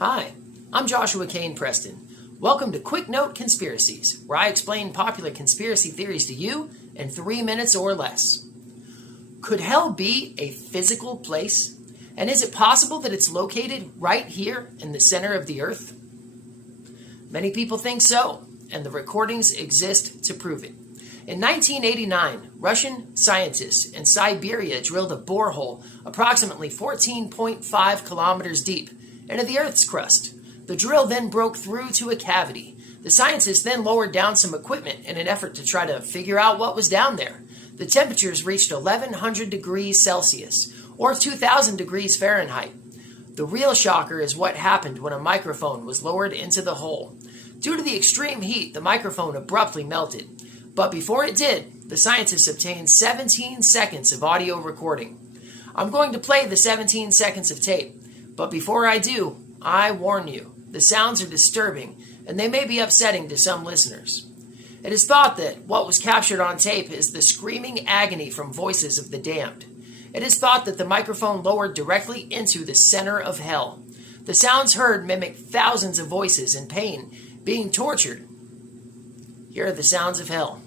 Hi, I'm Joshua Kane Preston. Welcome to Quick Note Conspiracies, where I explain popular conspiracy theories to you in 3 minutes or less. Could hell be a physical place? And is it possible that it's located right here in the center of the earth? Many people think so, and the recordings exist to prove it. In 1989, Russian scientists in Siberia drilled a borehole approximately 14.5 kilometers deep into the Earth's crust. The drill then broke through to a cavity. The scientists then lowered down some equipment in an effort to try to figure out what was down there. The temperatures reached 1100 degrees Celsius, or 2000 degrees Fahrenheit. The real shocker is what happened when a microphone was lowered into the hole. Due to the extreme heat, the microphone abruptly melted. But before it did, the scientists obtained 17 seconds of audio recording. I'm going to play the 17 seconds of tape, but before I do, I warn you, the sounds are disturbing and they may be upsetting to some listeners. It is thought that what was captured on tape is the screaming agony from voices of the damned. It is thought that the microphone lowered directly into the center of hell. The sounds heard mimic thousands of voices in pain being tortured. Here are the sounds of hell.